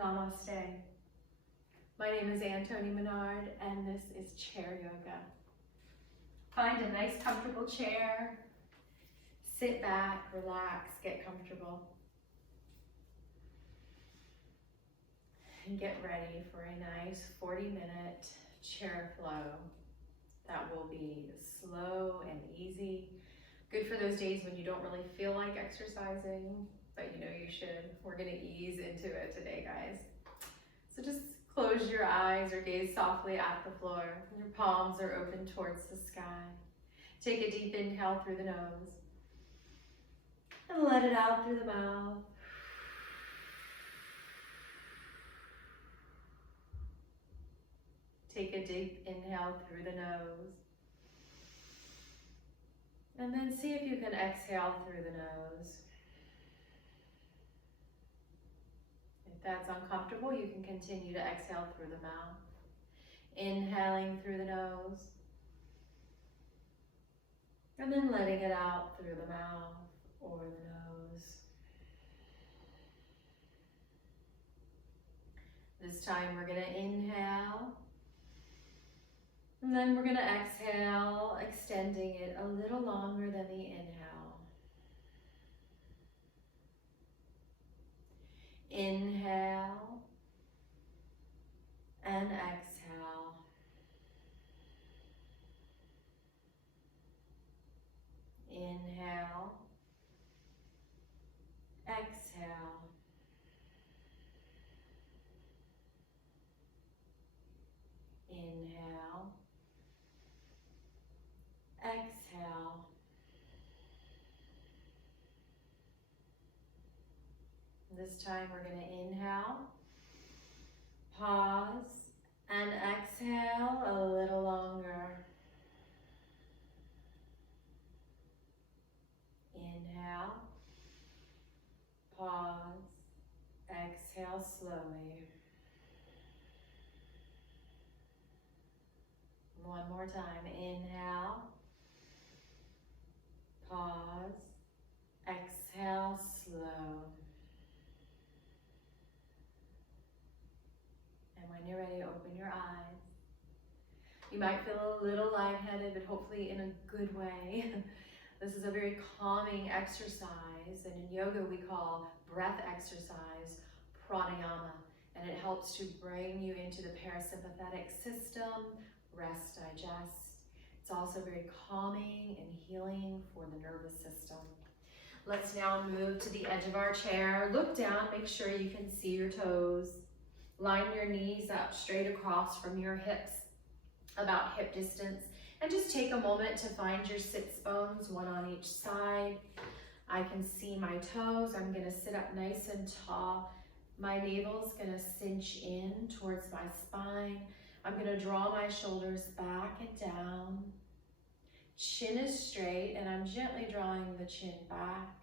Namaste. My name is Toni Minard, and this is chair yoga. Find a nice comfortable chair, sit back, relax, get comfortable, and get ready for a nice 40-minute chair flow that will be slow and easy. Good for those days when you don't really feel like exercising, but you know you should. We're gonna ease into it today, guys. So just close your eyes or gaze softly at the floor. Your palms are open towards the sky. Take a deep inhale through the nose and let it out through the mouth. Take a deep inhale through the nose. And then see if you can exhale through the nose. If that's uncomfortable, you can continue to exhale through the mouth. Inhaling through the nose. And then letting it out through the mouth or the nose. This time we're going to inhale. And then we're going to exhale, extending it a little longer than the inhale. Inhale and exhale. Inhale, exhale. Inhale, exhale. This time we're going to inhale, pause, and exhale a little longer. Inhale, pause, exhale slowly. One more time. Inhale, pause, exhale slow. And when you're ready, open your eyes. You might feel a little lightheaded, but hopefully in a good way. This is a very calming exercise, and in yoga we call breath exercise pranayama, and it helps to bring you into the parasympathetic system, rest, digest. It's also very calming and healing for the nervous system. Let's now move to the edge of our chair. Look down, make sure you can see your toes. Line your knees up straight across from your hips, about hip distance. And just take a moment to find your sits bones, one on each side. I can see my toes. I'm gonna sit up nice and tall. My navel's gonna cinch in towards my spine. I'm gonna draw my shoulders back and down. Chin is straight, and I'm gently drawing the chin back.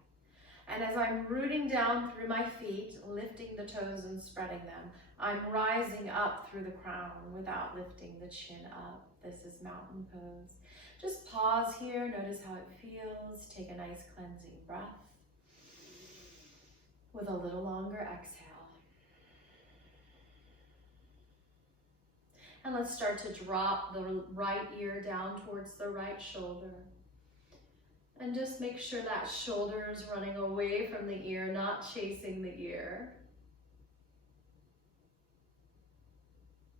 And as I'm rooting down through my feet, lifting the toes and spreading them, I'm rising up through the crown without lifting the chin up. This is mountain pose. Just pause here, notice how it feels. Take a nice cleansing breath with a little longer exhale. And let's start to drop the right ear down towards the right shoulder. And just make sure that shoulder is running away from the ear, not chasing the ear.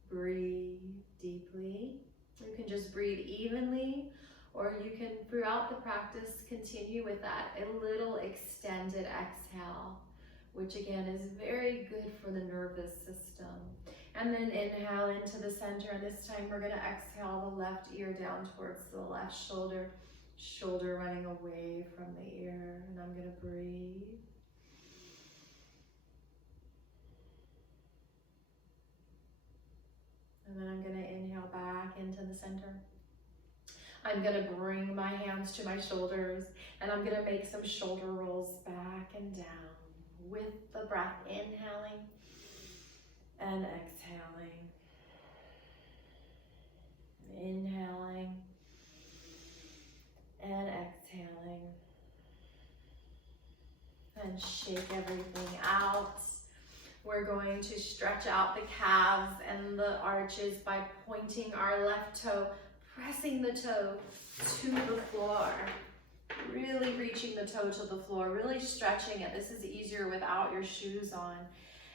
Breathe deeply. You can just breathe evenly, or you can, throughout the practice, continue with that a little extended exhale, which again is very good for the nervous system. And then inhale into the center, and this time we're going to exhale the left ear down towards the left shoulder, shoulder running away from the ear, and I'm going to breathe. And then I'm going to inhale back into the center. I'm going to bring my hands to my shoulders, and I'm going to make some shoulder rolls back and down with the breath, inhaling and exhaling. Inhaling and exhaling. And shake everything out. We're going to stretch out the calves and the arches by pointing our left toe, pressing the toe to the floor. Really reaching the toe to the floor, really stretching it. This is easier without your shoes on.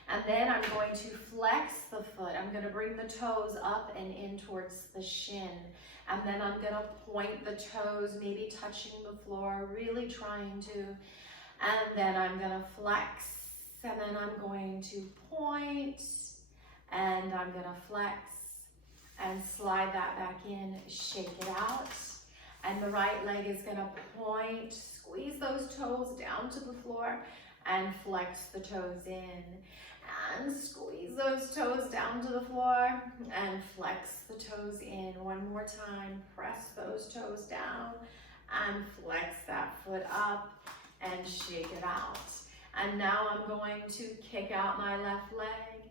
And then I'm going to flex the foot. I'm going to bring the toes up and in towards the shin. And then I'm going to point the toes, maybe touching the floor, really trying to. And then I'm going to flex. And then I'm going to point. And I'm going to flex and slide that back in, shake it out. And the right leg is gonna point, squeeze those toes down to the floor and flex the toes in. And squeeze those toes down to the floor and flex the toes in. One more time, press those toes down and flex that foot up and shake it out. And now I'm going to kick out my left leg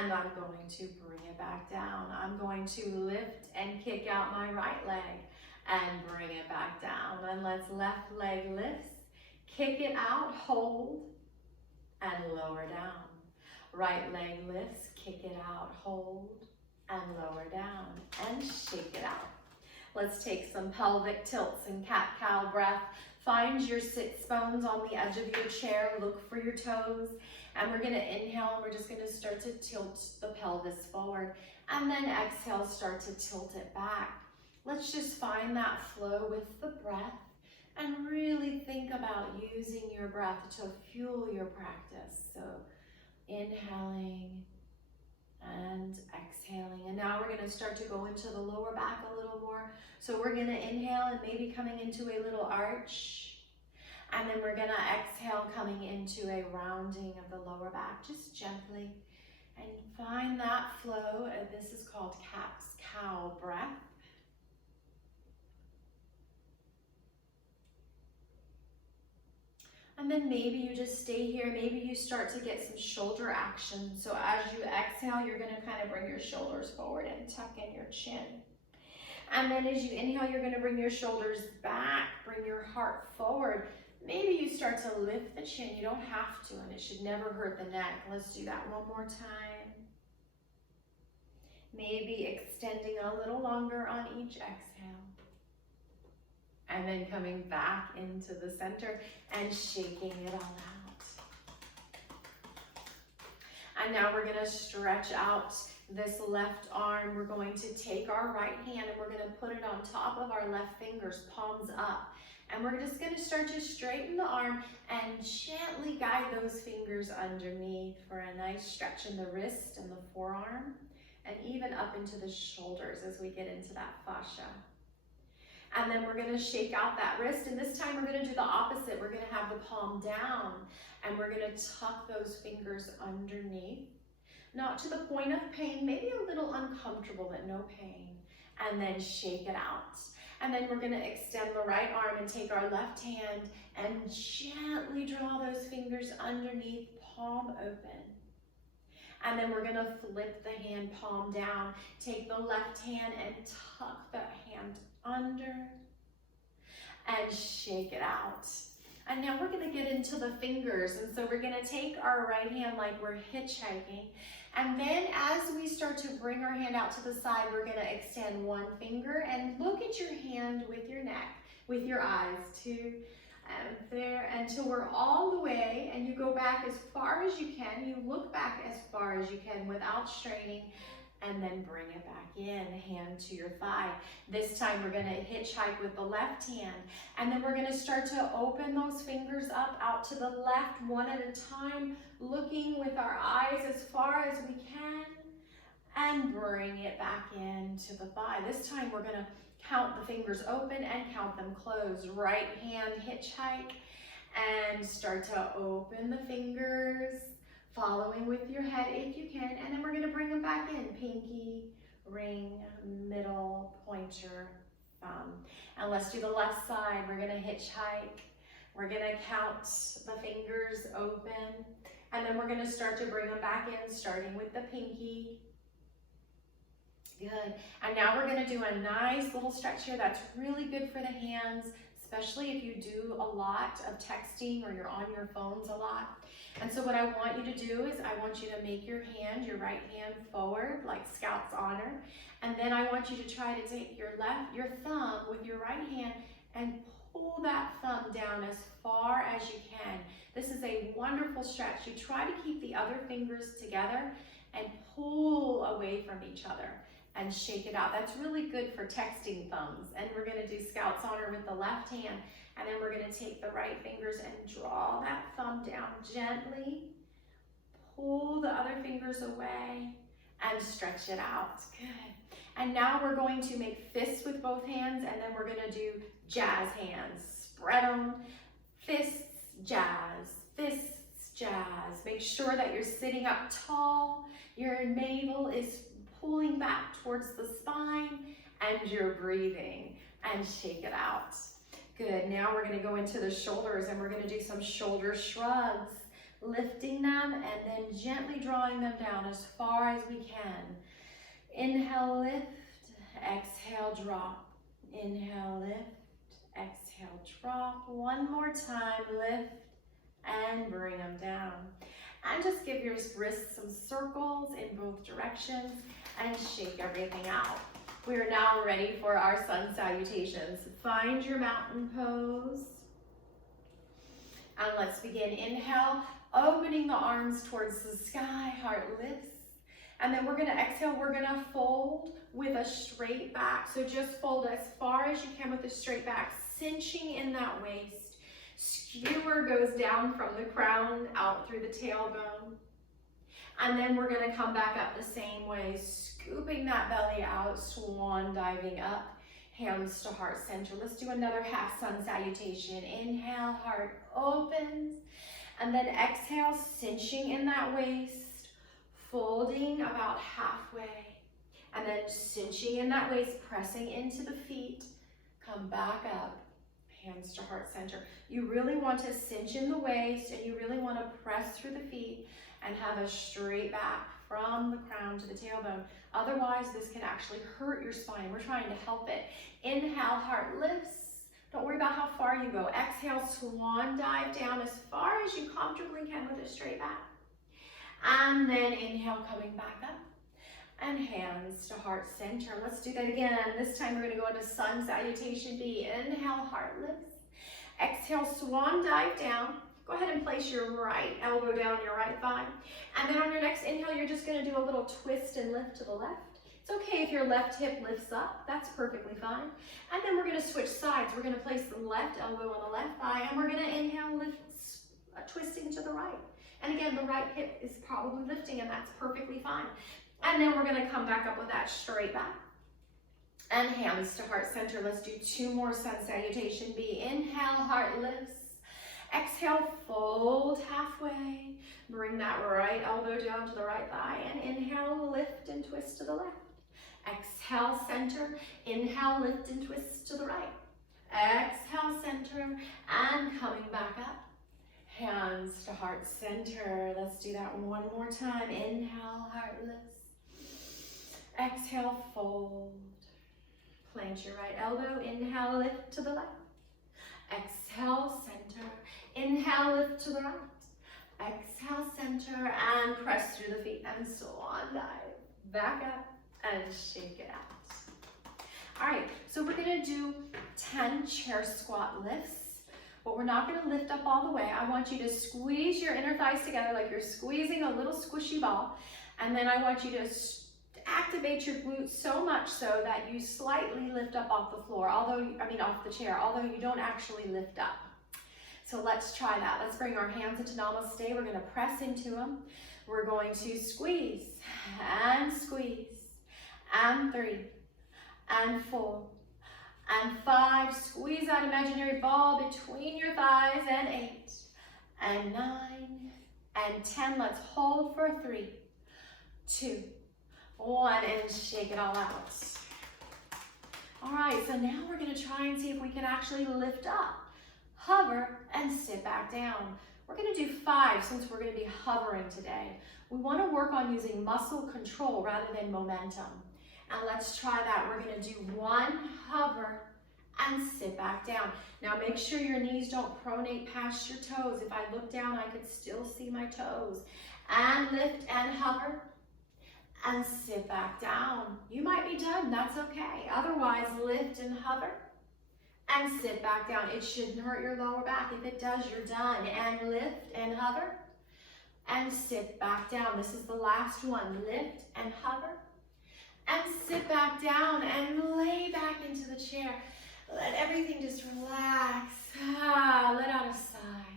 and I'm going to bring it back down. I'm going to lift and kick out my right leg and bring it back down. And let's left leg lifts, kick it out, hold, and lower down. Right leg lifts, kick it out, hold, and lower down, and shake it out. Let's take some pelvic tilts and cat-cow breath. Find your sits bones on the edge of your chair, look for your toes, and we're gonna inhale, and we're just gonna start to tilt the pelvis forward, and then exhale, start to tilt it back. Let's just find that flow with the breath and really think about using your breath to fuel your practice. So inhaling and exhaling. And now we're gonna start to go into the lower back a little more. So we're gonna inhale and maybe coming into a little arch. And then we're gonna exhale coming into a rounding of the lower back, just gently. And find that flow. This is called cat's cow breath. And then maybe you just stay here. Maybe you start to get some shoulder action. So as you exhale, you're gonna kind of bring your shoulders forward and tuck in your chin. And then as you inhale, you're gonna bring your shoulders back, bring your heart forward. Maybe you start to lift the chin. You don't have to, and it should never hurt the neck. Let's do that one more time. Maybe extending a little longer on each exhale. And then coming back into the center and shaking it all out. And now we're gonna stretch out this left arm. We're going to take our right hand and we're gonna put it on top of our left fingers, palms up. And we're just gonna start to straighten the arm and gently guide those fingers underneath for a nice stretch in the wrist and the forearm, and even up into the shoulders as we get into that fascia. And then we're gonna shake out that wrist, and this time we're gonna do the opposite. We're gonna have the palm down, and we're gonna tuck those fingers underneath. Not to the point of pain, maybe a little uncomfortable, but no pain. And then shake it out. And then we're gonna extend the right arm and take our left hand and gently draw those fingers underneath, palm open. And then we're gonna flip the hand palm down, take the left hand and tuck that hand under and shake it out. And now we're gonna get into the fingers. And so we're gonna take our right hand like we're hitchhiking. And then as we start to bring our hand out to the side, we're gonna extend one finger and look at your hand with your neck, with your eyes too. And there until we're all the way, and you go back as far as you can. You look back as far as you can without straining, and then bring it back in, hand to your thigh. This time we're gonna hitchhike with the left hand, and then we're gonna start to open those fingers up out to the left, one at a time, looking with our eyes as far as we can, and bring it back into the thigh. This time we're gonna count the fingers open and count them closed. Right hand hitchhike, and start to open the fingers, following with your head if you can, and then we're gonna bring them back in. Pinky, ring, middle, pointer, thumb. And let's do the left side. We're gonna hitchhike. We're gonna count the fingers open, and then we're gonna start to bring them back in, starting with the pinky. Good. And now we're gonna do a nice little stretch here that's really good for the hands. especially if you do a lot of texting or you're on your phones a lot. And so what I want you to do is I want you to make your right hand forward like Scout's honor. And then I want you to try to take your thumb with your right hand and pull that thumb down as far as you can. This is a wonderful stretch. You try to keep the other fingers together and pull away from each other and shake it out. That's really good for texting thumbs. And we're gonna do Scout's honor with the left hand, and then we're gonna take the right fingers and draw that thumb down gently, pull the other fingers away, and stretch it out. Good. And now we're going to make fists with both hands, and then we're gonna do jazz hands. Spread them, fists, jazz, fists, jazz. Make sure that you're sitting up tall, your navel is pulling back towards the spine, and you're breathing, and shake it out. Good, now we're gonna go into the shoulders, and we're gonna do some shoulder shrugs, lifting them and then gently drawing them down as far as we can. Inhale, lift, exhale, drop. Inhale, lift, exhale, drop. One more time, lift and bring them down. And just give your wrists some circles in both directions and shake everything out. We are now ready for our sun salutations. Find your mountain pose. And let's begin. Inhale, opening the arms towards the sky, heart lifts. And then we're gonna exhale, we're gonna fold with a straight back. So just fold as far as you can with a straight back, cinching in that waist. Skewer goes down from the crown out through the tailbone. And then we're gonna come back up the same way, scooping that belly out, swan diving up. Hands to heart center. Let's do another half sun salutation. Inhale, heart opens. And then exhale, cinching in that waist, folding about halfway. And then cinching in that waist, pressing into the feet. Come back up, hands to heart center. You really want to cinch in the waist, and you really want to press through the feet and have a straight back from the crown to the tailbone. Otherwise, this can actually hurt your spine. We're trying to help it. Inhale, heart lifts. Don't worry about how far you go. Exhale, swan dive down as far as you comfortably can with a straight back. And then inhale, coming back up. And hands to heart center. Let's do that again. This time we're going to go into sun salutation B. Inhale, heart lifts. Exhale, swan dive down. Go ahead and place your right elbow down your right thigh. And then on your next inhale, you're just gonna do a little twist and lift to the left. It's okay if your left hip lifts up, that's perfectly fine. And then we're gonna switch sides. We're gonna place the left elbow on the left thigh, and we're gonna inhale, lift, twisting to the right. And again, the right hip is probably lifting, and that's perfectly fine. And then we're gonna come back up with that straight back. And hands to heart center. Let's do two more sun salutation B. Inhale, heart lifts. Exhale, fold halfway. Bring that right elbow down to the right thigh, and inhale, lift and twist to the left. Exhale, center. Inhale, lift and twist to the right. Exhale, center, and coming back up. Hands to heart center. Let's do that one more time. Inhale, heart lifts. Exhale, fold. Plant your right elbow. Inhale, lift to the left. Exhale, center. Inhale, lift to the right. Exhale, center, and press through the feet and swan dive. Back up and shake it out. All right, so we're gonna do 10 chair squat lifts, but we're not gonna lift up all the way. I want you to squeeze your inner thighs together like you're squeezing a little squishy ball, and then I want you to activate your glutes so much so that you slightly lift up off the floor, off the chair, although you don't actually lift up. So let's try that. Let's bring our hands into namaste. We're gonna press into them. We're going to squeeze, and 3, and 4, and 5. Squeeze that imaginary ball between your thighs, and 8, and 9, and 10. Let's hold for 3, 2, 1, and shake it all out. All right, so now we're gonna try and see if we can actually lift up, hover, and sit back down. We're gonna do 5 since we're gonna be hovering today. We wanna work on using muscle control rather than momentum. And let's try that. We're gonna do 1, hover, and sit back down. Now make sure your knees don't pronate past your toes. If I look down, I could still see my toes. And lift and hover and sit back down. You might be done, that's okay. Otherwise, lift and hover and sit back down. It shouldn't hurt your lower back. If it does, you're done. And lift and hover and sit back down. This is the last one. Lift and hover and sit back down and lay back into the chair. Let everything just relax. Let out a sigh.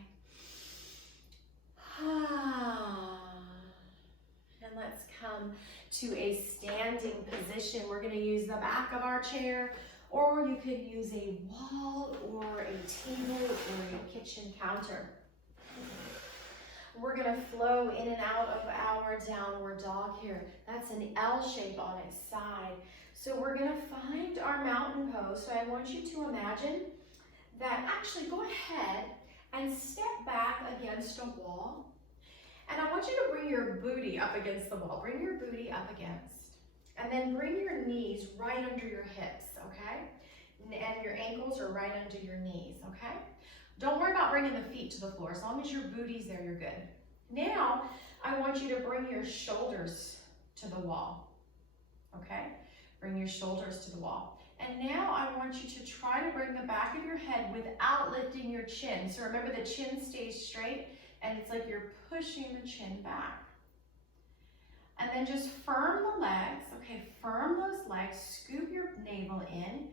And let's come to a standing position. We're going to use the back of our chair, or you could use a wall or a table or a kitchen counter. We're going to flow in and out of our downward dog here. That's an L shape on its side. So we're going to find our mountain pose. So I want you to imagine that, actually go ahead and step back against a wall. And I want you to bring your booty up against the wall. Bring your booty up against. And then bring your knees right under your hips, okay? And your ankles are right under your knees, okay? Don't worry about bringing the feet to the floor. As long as your booty's there, you're good. Now, I want you to bring your shoulders to the wall, okay? Bring your shoulders to the wall. And now I want you to try to bring the back of your head without lifting your chin. So remember, the chin stays straight, and it's like you're pushing the chin back. And then just firm the legs, okay? Firm those legs, scoop your navel in.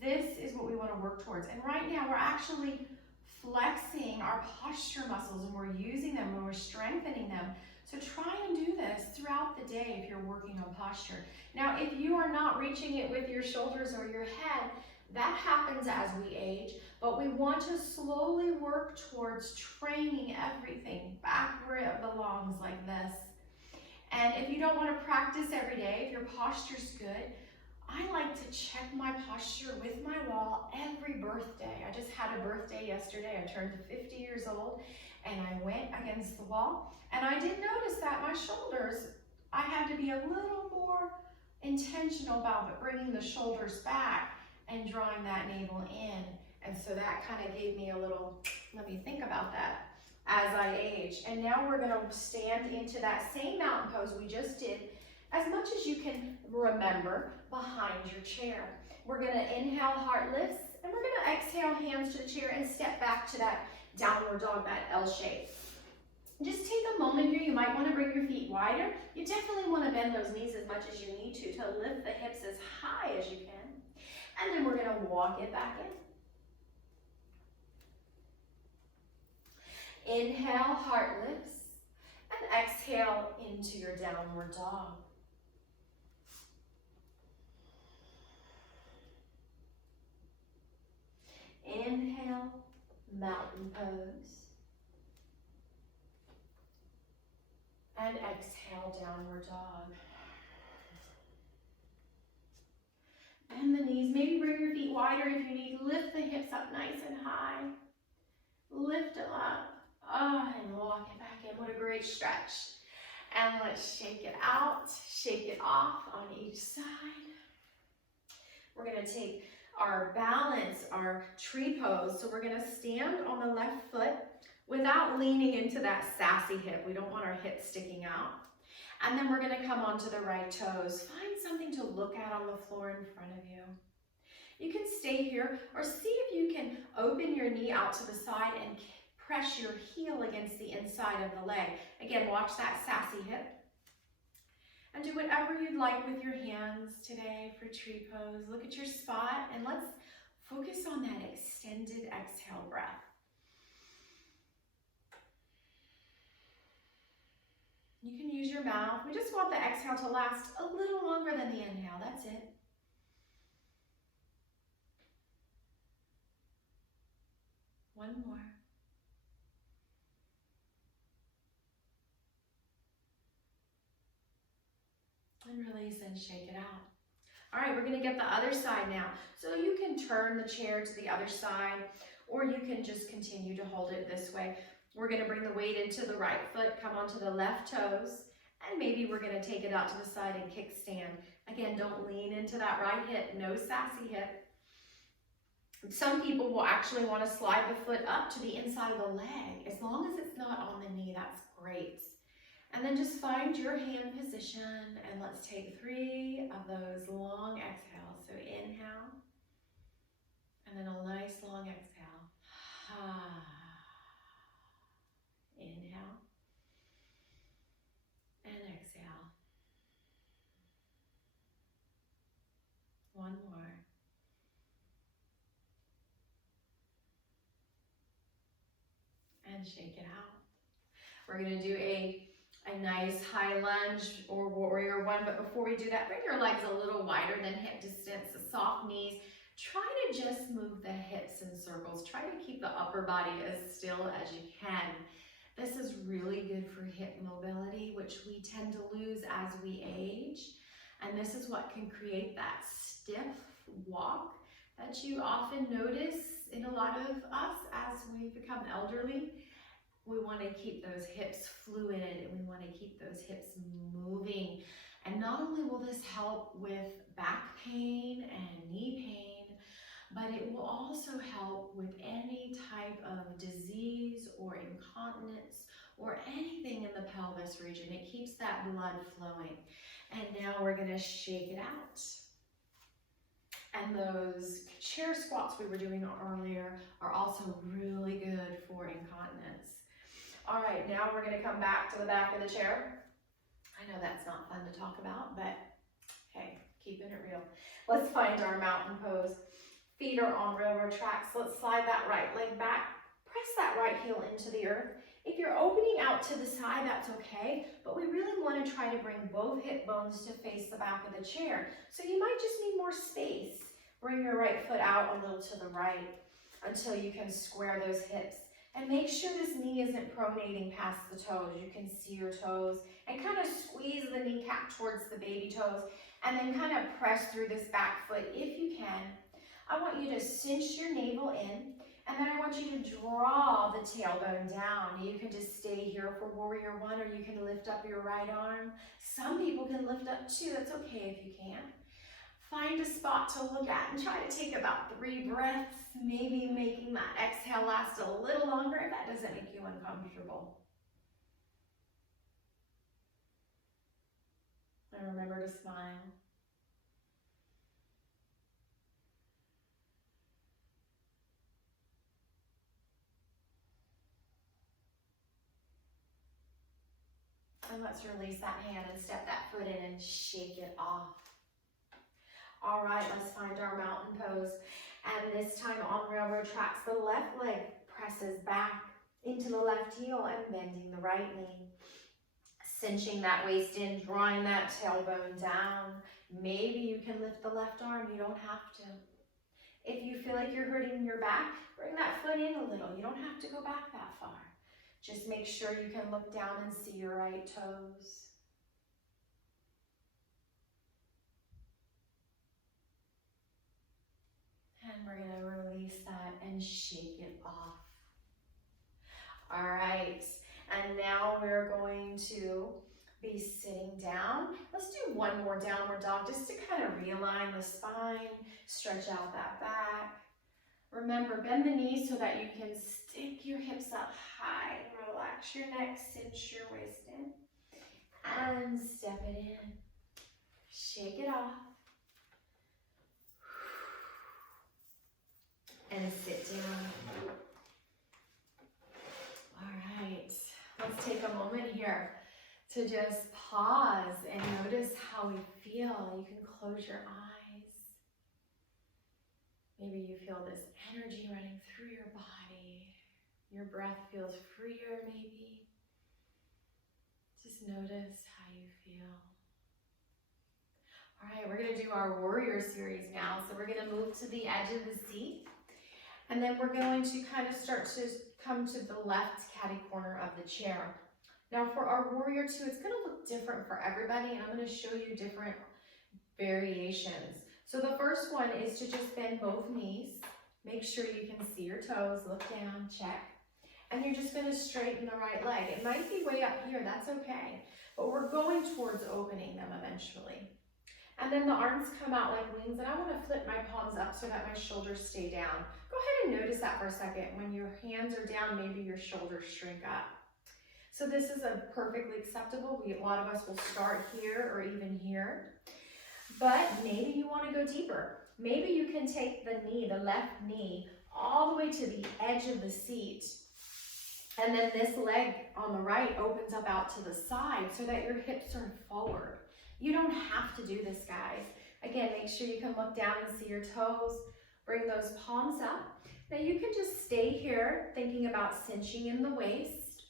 This is what we want to work towards. And right now, we're actually flexing our posture muscles, and we're using them and we're strengthening them. So try and do this throughout the day if you're working on posture. Now, if you are not reaching it with your shoulders or your head, that happens as we age, but we want to slowly work towards training everything back where it belongs, like this. And if you don't want to practice every day, if your posture's good, I like to check my posture with my wall every birthday. I just had a birthday yesterday. I turned 50 years old, and I went against the wall, and I did notice that my shoulders, I had to be a little more intentional about bringing the shoulders back and drawing that navel in. And so that kind of gave me a little, let me think about that as I age. And now we're going to stand into that same mountain pose we just did, as much as you can remember, behind your chair. We're going to inhale, heart lifts, and we're going to exhale, hands to the chair, and step back to that downward dog, that L shape. Just take a moment here. You might want to bring your feet wider. You definitely want to bend those knees as much as you need to lift the hips as high as you can. And then we're going to walk it back in. Inhale, heart lifts, and exhale into your downward dog. Inhale, mountain pose. And exhale, downward dog. Bend the knees. Maybe bring your feet wider if you need. Lift the hips up nice and high. Lift them up. And walk it back in. What a great stretch. And let's shake it out. Shake it off on each side. We're going to take our balance, our tree pose. So we're going to stand on the left foot without leaning into that sassy hip. We don't want our hips sticking out. And then we're going to come onto the right toes. Find something to look at on the floor in front of you. You can stay here, or see if you can open your knee out to the side and press your heel against the inside of the leg. Again, watch that sassy hip. And do whatever you'd like with your hands today for tree pose. Look at your spot, and let's focus on that extended exhale breath. You can use your mouth. We just want the exhale to last a little longer than the inhale. That's it. One more. And release and shake it out. All right, we're going to get the other side now. So you can turn the chair to the other side, or you can just continue to hold it this way. We're going to bring the weight into the right foot, come onto the left toes, and maybe we're going to take it out to the side and kickstand. Again, don't lean into that right hip, no sassy hip. Some people will actually want to slide the foot up to the inside of the leg. As long as it's not on the knee, that's great. And then just find your hand position, and let's take 3 of those long exhales. So inhale, and then a nice long exhale. Inhale, and exhale. One more. And shake it out. We're gonna do a nice high lunge or warrior one, but before we do that, bring your legs a little wider than hip distance, soft knees. Try to just move the hips in circles. Try to keep the upper body as still as you can. This is really good for hip mobility, which we tend to lose as we age. And this is what can create that stiff walk that you often notice in a lot of us as we become elderly. We want to keep those hips fluid, and we want to keep those hips moving. And not only will this help with back pain and knee pain, but it will also help with any type of disease or incontinence or anything in the pelvis region. It keeps that blood flowing. And now we're going to shake it out. And those chair squats we were doing earlier are also really good for incontinence. All right, now we're going to come back to the back of the chair. I know that's not fun to talk about, but hey, keeping it real. Let's find our mountain pose. Feet are on railroad tracks. Let's slide that right leg back. Press that right heel into the earth. If you're opening out to the side, that's okay, but we really want to try to bring both hip bones to face the back of the chair. So you might just need more space. Bring your right foot out a little to the right until you can square those hips. And make sure this knee isn't pronating past the toes. You can see your toes. And kind of squeeze the kneecap towards the baby toes. And then kind of press through this back foot if you can. I want you to cinch your navel in. And then I want you to draw the tailbone down. You can just stay here for warrior one, or you can lift up your right arm. Some people can lift up too. That's okay if you can. Find a spot to look at and try to take about 3 breaths, maybe making that exhale last a little longer if that doesn't make you uncomfortable. And remember to smile. And let's release that hand and step that foot in and shake it off. All right, let's find our mountain pose. And this time on railroad tracks, the left leg presses back into the left heel and bending the right knee. Cinching that waist in, drawing that tailbone down. Maybe you can lift the left arm, you don't have to. If you feel like you're hurting your back, bring that foot in a little. You don't have to go back that far. Just make sure you can look down and see your right toes. And we're going to release that and shake it off. All right, and now we're going to be sitting down. Let's do one more downward dog just to kind of realign the spine, stretch out that back. Remember, bend the knees so that you can stick your hips up high. Relax your neck, cinch your waist in, and step it in. Shake it off. And sit down. All right, let's take a moment here to just pause and notice how we feel. You can close your eyes. Maybe you feel this energy running through your body. Your breath feels freer, maybe. Just notice how you feel. All right, we're gonna do our warrior series now. So we're gonna move to the edge of the seat. And then we're going to kind of start to come to the left catty corner of the chair. Now for our warrior two, it's gonna look different for everybody, and I'm gonna show you different variations. So the first one is to just bend both knees. Make sure you can see your toes, look down, check. And you're just gonna straighten the right leg. It might be way up here, that's okay. But we're going towards opening them eventually. And then the arms come out like wings, and I want to flip my palms up so that my shoulders stay down. Go ahead and notice that for a second. When your hands are down, maybe your shoulders shrink up. So this is a perfectly acceptable. A lot of us will start here or even here. But maybe you want to go deeper. Maybe you can take the knee, the left knee, all the way to the edge of the seat. And then this leg on the right opens up out to the side so that your hips turn forward. You don't have to do this, guys. Again, make sure you can look down and see your toes. Bring those palms up. Now you can just stay here thinking about cinching in the waist,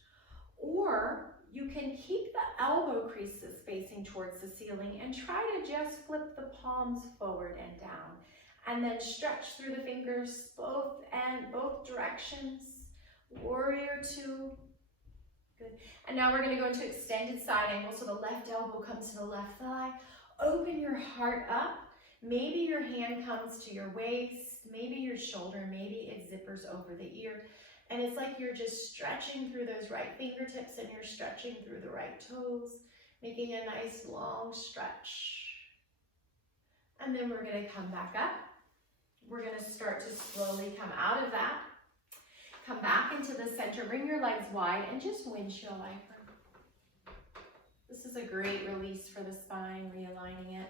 or you can keep the elbow creases facing towards the ceiling and try to just flip the palms forward and down. And then stretch through the fingers both directions. Warrior two. Good. And now we're going to go into extended side angle. So the left elbow comes to the left thigh. Open your heart up. Maybe your hand comes to your waist. Maybe your shoulder. Maybe it zippers over the ear. And it's like you're just stretching through those right fingertips and you're stretching through the right toes, making a nice long stretch. And then we're going to come back up. We're going to start to slowly come out of that. Come back into the center, bring your legs wide, and just windshield wiper. This is a great release for the spine, realigning it.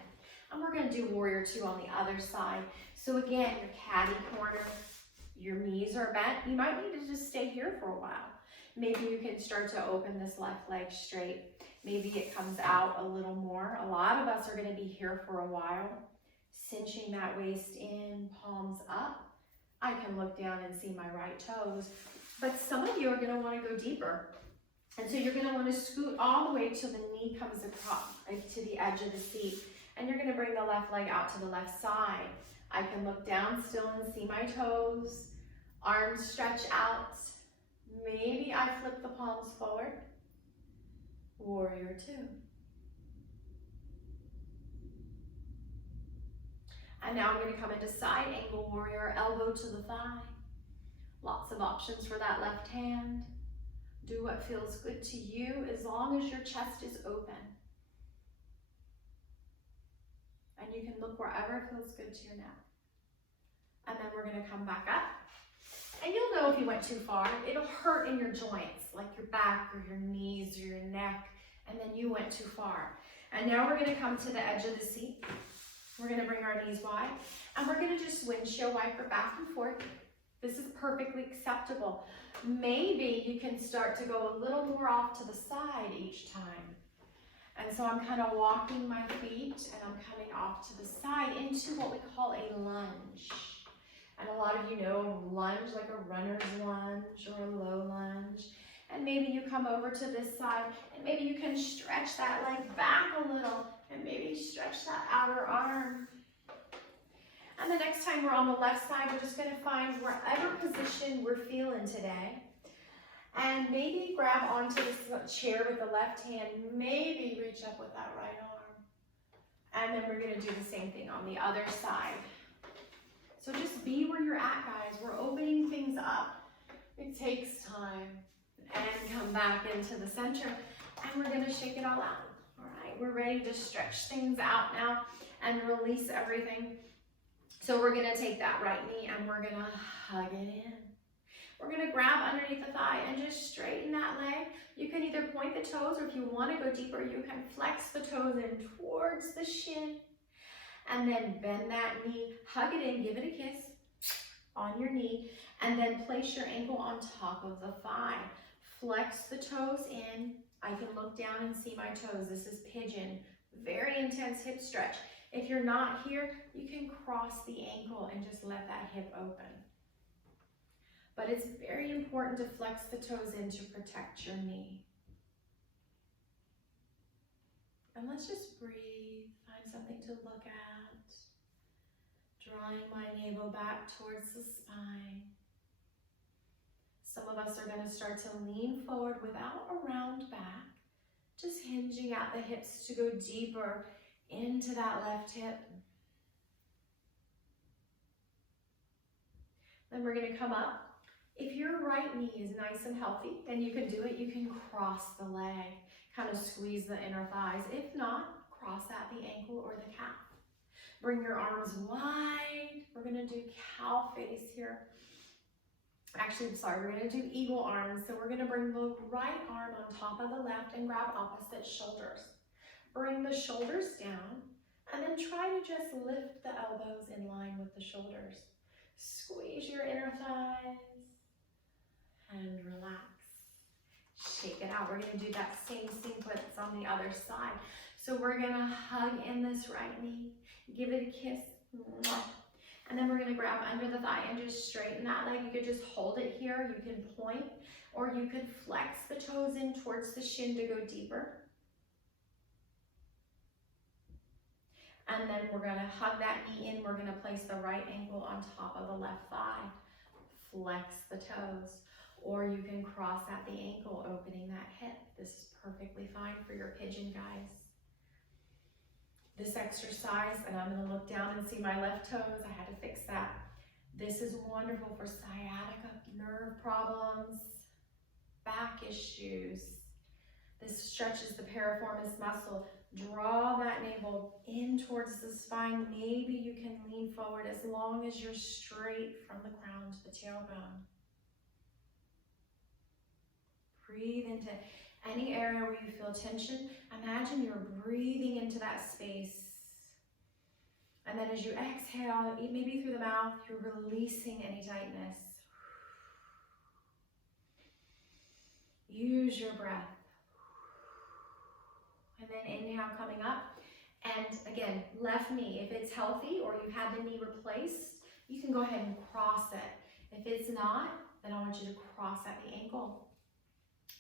And we're going to do warrior two on the other side. So again, your catty corner, your knees are bent. You might need to just stay here for a while. Maybe you can start to open this left leg straight. Maybe it comes out a little more. A lot of us are going to be here for a while. Cinching that waist in, palms up. I can look down and see my right toes, but some of you are going to want to go deeper. And so you're going to want to scoot all the way till the knee comes across to the edge of the seat. And you're going to bring the left leg out to the left side. I can look down still and see my toes. Arms stretch out. Maybe I flip the palms forward. Warrior two. And now I'm going to come into side angle warrior, elbow to the thigh. Lots of options for that left hand. Do what feels good to you as long as your chest is open. And you can look wherever feels good to you now. And then we're going to come back up. And you'll know if you went too far. It'll hurt in your joints, like your back or your knees or your neck. And then you went too far. And now we're going to come to the edge of the seat. We're going to bring our knees wide, and we're going to just windshield wiper back and forth. This is perfectly acceptable. Maybe you can start to go a little more off to the side each time. And so I'm kind of walking my feet, and I'm coming off to the side into what we call a lunge. And a lot of you know a lunge, like a runner's lunge or a low lunge. And maybe you come over to this side, and maybe you can stretch that leg back a little, and maybe stretch that outer arm. And the next time we're on the left side, we're just going to find wherever position we're feeling today. And maybe grab onto this chair with the left hand, maybe reach up with that right arm. And then we're going to do the same thing on the other side. So just be where you're at, guys. We're opening things up. It takes time. And come back into the center, and we're going to shake it all out. All right, we're ready to stretch things out now and release everything. So we're going to take that right knee and we're going to hug it in. We're going to grab underneath the thigh and just straighten that leg. You can either point the toes, or if you want to go deeper, you can flex the toes in towards the shin. And then bend that knee, hug it in, give it a kiss on your knee, and then place your ankle on top of the thigh. Flex the toes in. I can look down and see my toes. This is pigeon. Very intense hip stretch. If you're not here, you can cross the ankle and just let that hip open. But it's very important to flex the toes in to protect your knee. And let's just breathe. Find something to look at. Drawing my navel back towards the spine. Some of us are going to start to lean forward without a round back, just hinging at the hips to go deeper into that left hip. Then we're going to come up. If your right knee is nice and healthy, then you can do it. You can cross the leg, kind of squeeze the inner thighs. If not, cross at the ankle or the calf. Bring your arms wide. We're gonna do cow face here. Actually, I'm sorry, we're gonna do eagle arms. So we're gonna bring the right arm on top of the left and grab opposite shoulders. Bring the shoulders down and then try to just lift the elbows in line with the shoulders. Squeeze your inner thighs and relax. Shake it out. We're gonna do that same sequence on the other side. So we're gonna hug in this right knee, give it a kiss, and then we're gonna grab under the thigh and just straighten that leg. You could just hold it here, you can point, or you could flex the toes in towards the shin to go deeper. And then we're gonna hug that knee in. We're gonna place the right ankle on top of the left thigh. Flex the toes. Or you can cross at the ankle, opening that hip. This is perfectly fine for your pigeon, guys. This exercise, and I'm gonna look down and see my left toes. I had to fix that. This is wonderful for sciatica, nerve problems, back issues. This stretches the piriformis muscle. Draw that navel in towards the spine. Maybe you can lean forward as long as you're straight from the crown to the tailbone. Breathe into any area where you feel tension. Imagine you're breathing into that space. And then as you exhale, maybe through the mouth, you're releasing any tightness. Use your breath. And then inhale, coming up. And again, left knee. If it's healthy or you had the knee replaced, you can go ahead and cross it. If it's not, then I want you to cross at the ankle.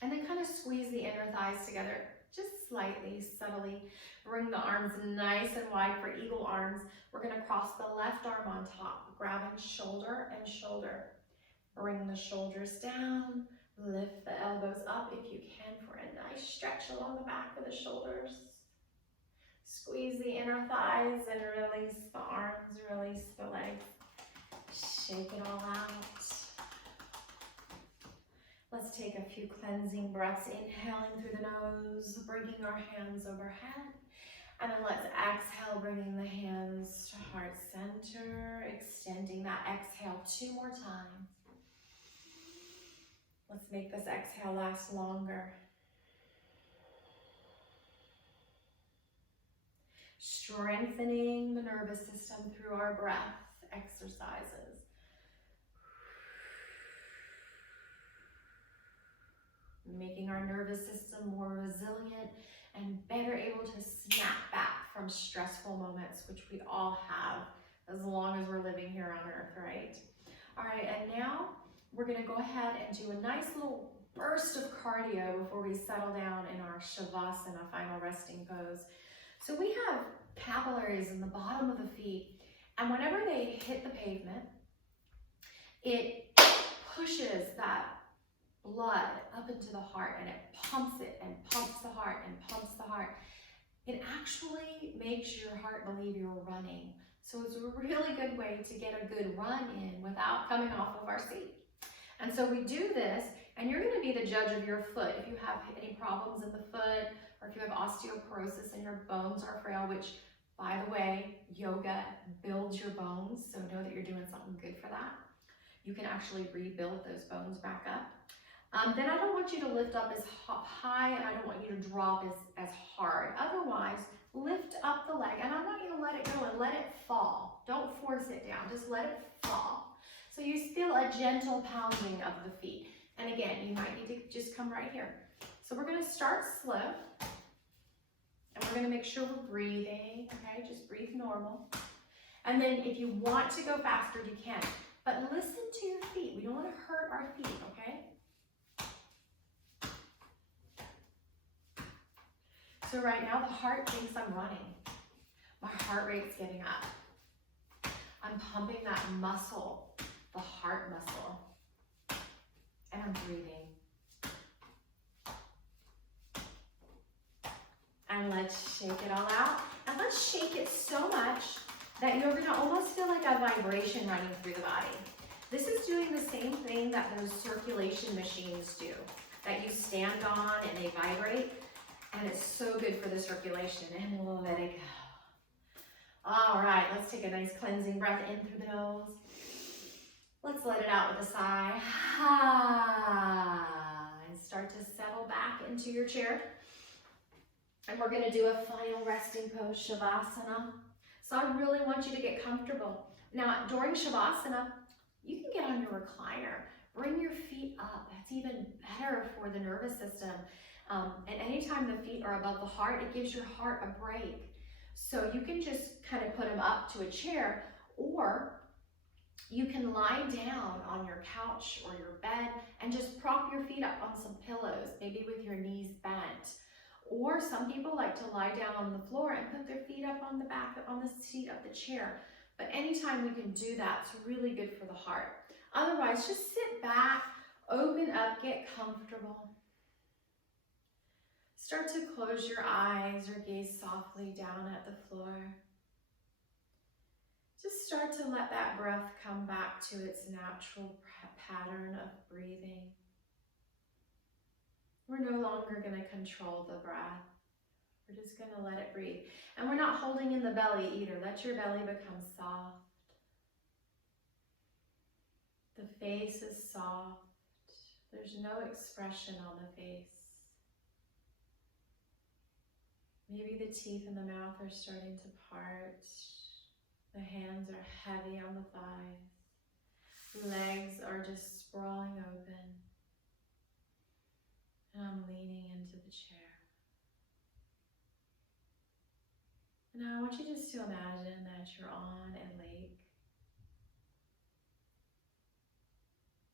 And then kind of squeeze the inner thighs together, just slightly, subtly. Bring the arms nice and wide for eagle arms. We're gonna cross the left arm on top, grabbing shoulder and shoulder. Bring the shoulders down, lift the elbows up if you can for a nice stretch along the back of the shoulders. Squeeze the inner thighs and release the arms, release the legs. Shake it all out. Let's take a few cleansing breaths, inhaling through the nose, bringing our hands overhead. And then let's exhale, bringing the hands to heart center, extending that exhale 2 more times. Let's make this exhale last longer. Strengthening the nervous system through our breath exercises. Making our nervous system more resilient and better able to snap back from stressful moments, which we all have as long as we're living here on earth, right? All right, and now we're gonna go ahead and do a nice little burst of cardio before we settle down in our Shavasana, final resting pose. So we have capillaries in the bottom of the feet, and whenever they hit the pavement, it pushes that blood up into the heart, and it pumps it and pumps the heart and pumps the heart. It actually makes your heart believe you're running. So it's a really good way to get a good run in without coming off of our seat. And so we do this, and you're going to be the judge of your foot. If you have any problems in the foot, or if you have osteoporosis and your bones are frail, which, by the way, yoga builds your bones, so know that you're doing something good for that. You can actually rebuild those bones back up. Then I don't want you to lift up as high, and I don't want you to drop as hard. Otherwise, lift up the leg, and I want you to let it go and let it fall. Don't force it down, just let it fall. So you feel a gentle pounding of the feet. And again, you might need to just come right here. So we're gonna start slow, and we're gonna make sure we're breathing, okay? Just breathe normal. And then if you want to go faster, you can. But listen to your feet. We don't wanna hurt our feet, okay? So right now, the heart thinks I'm running. My heart rate's getting up. I'm pumping that muscle, the heart muscle, and I'm breathing. And let's shake it all out. And let's shake it so much that you're gonna almost feel like a vibration running through the body. This is doing the same thing that those circulation machines do, that you stand on and they vibrate. And it's so good for the circulation. And let it go. All right, let's take a nice cleansing breath in through the nose. Let's let it out with a sigh. And start to settle back into your chair. And we're going to do a final resting pose, Shavasana. So I really want you to get comfortable. Now, during Shavasana, you can get on your recliner. Bring your feet up. That's even better for the nervous system. And anytime the feet are above the heart, it gives your heart a break. So you can just kind of put them up to a chair, or you can lie down on your couch or your bed and just prop your feet up on some pillows, maybe with your knees bent. Or some people like to lie down on the floor and put their feet up on the back, on the seat of the chair. But anytime we can do that, it's really good for the heart. Otherwise, just sit back, open up, get comfortable. Start to close your eyes or gaze softly down at the floor. Just start to let that breath come back to its natural pattern of breathing. We're no longer going to control the breath. We're just going to let it breathe. And we're not holding in the belly either. Let your belly become soft. The face is soft. There's no expression on the face. Maybe the teeth in the mouth are starting to part. The hands are heavy on the thighs. Legs are just sprawling open. And I'm leaning into the chair. And now I want you just to imagine that you're on a lake,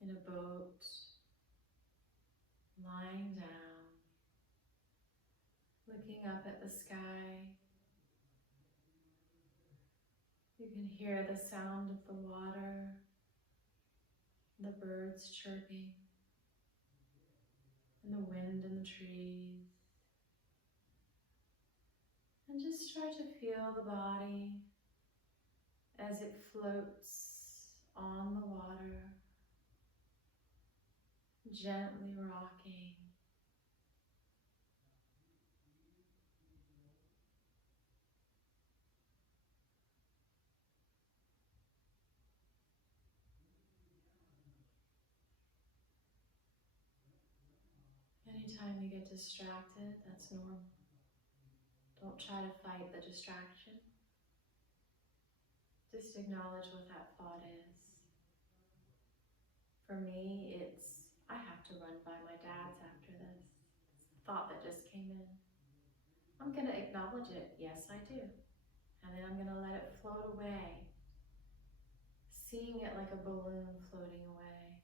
in a boat, lying down, looking up at the sky. You can hear the sound of the water, the birds chirping, and the wind in the trees. And just try to feel the body as it floats on the water, gently rocking. Anytime you get distracted, that's normal. Don't try to fight the distraction. Just acknowledge what that thought is. For me, it's, I have to run by my dad's after this. It's a thought that just came in. I'm going to acknowledge it. Yes, I do. And then I'm going to let it float away. Seeing it like a balloon floating away.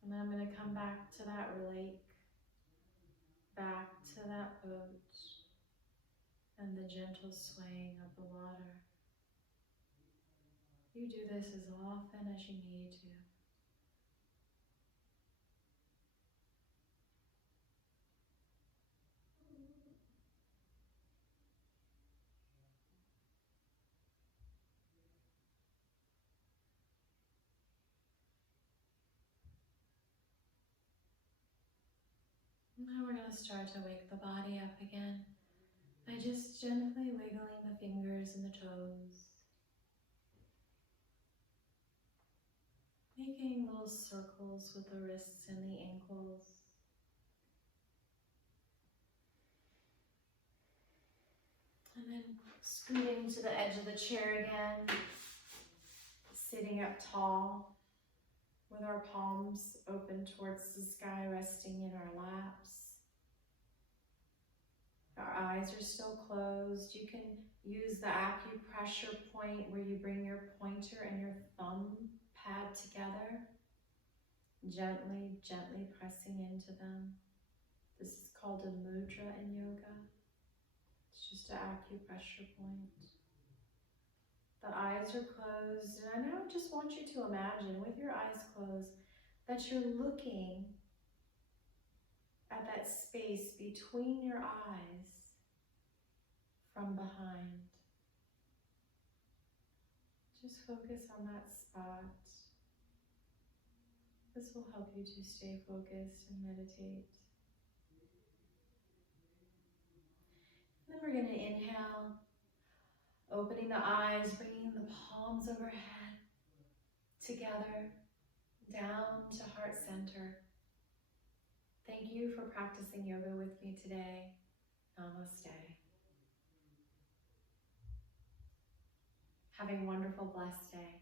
And then I'm going to come back to that lake, back to that boat, and the gentle swaying of the water. You do this as often as you need to. Now we're going to start to wake the body up again by just gently wiggling the fingers and the toes. Making little circles with the wrists and the ankles. And then scooting to the edge of the chair again. Sitting up tall with our palms open towards the sky, resting in our laps. Our eyes are still closed. You can use the acupressure point where you bring your pointer and your thumb pad together, gently, gently pressing into them. This is called a mudra in yoga. It's just an acupressure point. The eyes are closed, and I now just want you to imagine with your eyes closed that you're looking at that space between your eyes from behind. Just focus on that spot. This will help you to stay focused and meditate. Then we're going to inhale, Opening the eyes, bringing the palms overhead, together, down to heart center. Thank you for practicing yoga with me today. Namaste. Have a wonderful, blessed day.